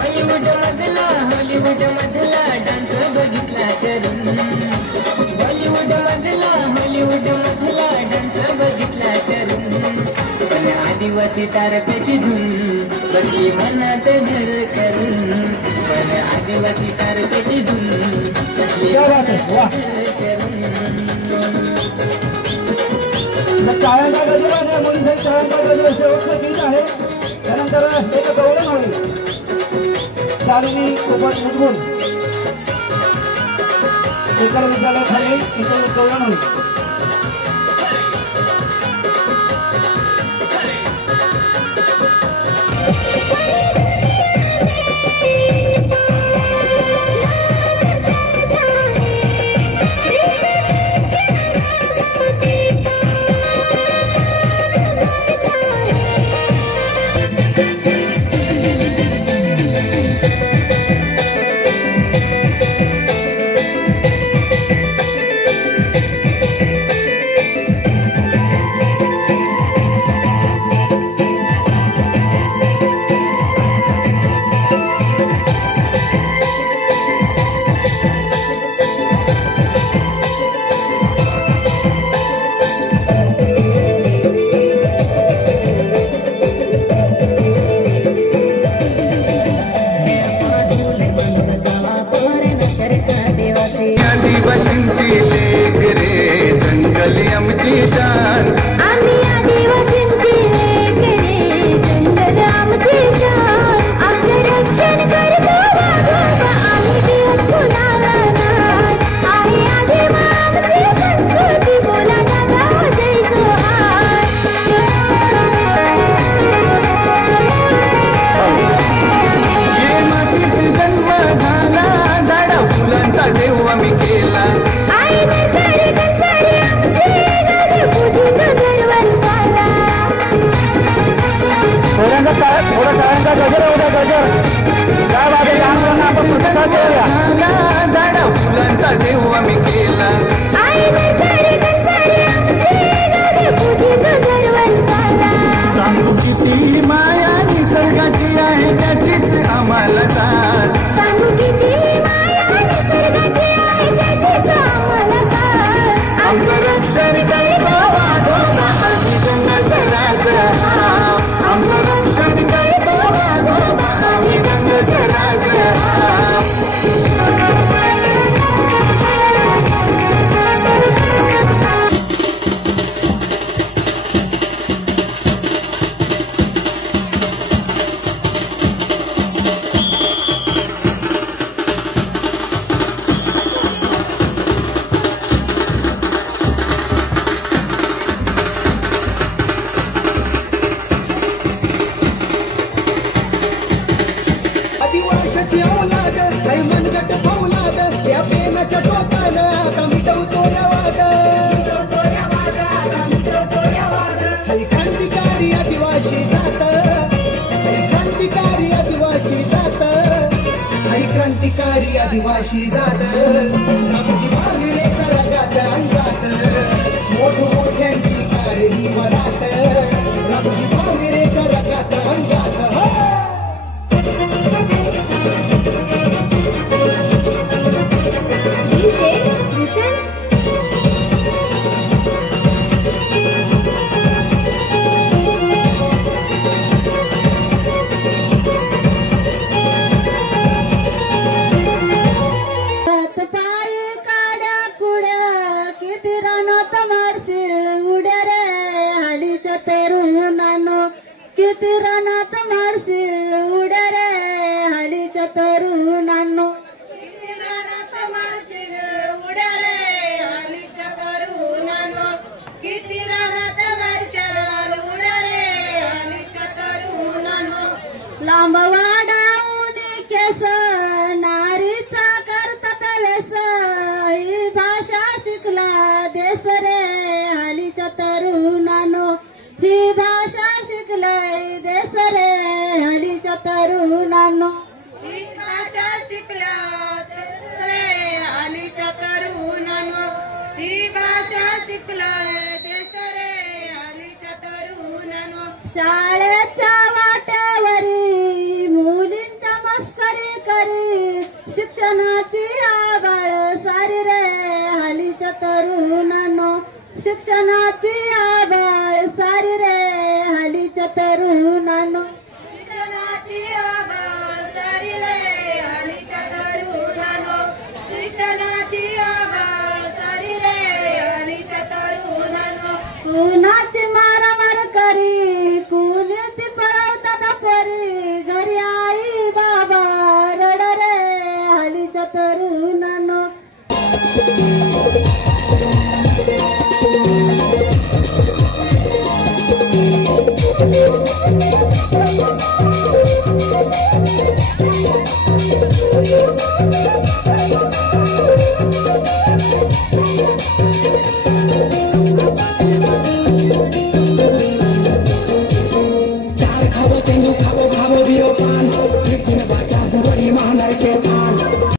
बॉलिवूड मधला हॉलिवूड मधला डान्स बघितला करून बॉलिवूड मधला हॉलिवूड मधला डान्स बघितला करून पण आदिवासी तारपेची धून बसली मनात घर करून पण आदिवासी तारपेची धून बसली मनात घर करून टाळ्यांचा गजर आहे मुलींसाठी टाळ्यांचा गजर शेवटचं गीत आहे त्यानंतर एक गवळण होईल चालनी सोबत मुदगुण एकर विद्यालयाखाली इतर गवळण होईल आदिवासी जात आमची भांगरे चरगात अंगात मोठमोठ्यांची कारही मरात आमची भांगरे चरगात अंगात किती रणात मारशील उड्या रे हालीच्या तरुणांनो किती रणात मारशील उड्या रे हालीच्या तरुणांनो किती रणात मारशील उड्या रे हालीच्या तरुणांनो लांब वाढावून केस नारीचा करतात लेस ही भाषा शिकला देश रे हालीच्या तरुणांनो ही भाषा शिकलाय देश रे हालीच्या तरुणांनो ही भाषा शिकला देश रे हालीच्या तरुणांनो ही भाषा शिकलाय देश रे हालीच्या तरुणांनो शाळेच्या वाट्यावरी मुलींच्या मस्करी करी शिक्षणाची आबाळ सारी रे हल्लीच्या तरुणांनो शिक्षणाची आबाळ सारी रे हल्लीच्या तरुणांनो शिक्षणाची आबाळ सारी रे हल्लीच्या तरुणांनो शिक्षणाची आबाळ सारी रे हल्लीच्या तरुणांनो कुणाची मारामार करी कुणीची पळवतात परी घरी आई बाबा रड रे हल्लीच्या तरुणांनो चार खाबो तेंदू खाबो खाबो बिरो पान एक दिन बाचा बुगरी महानार के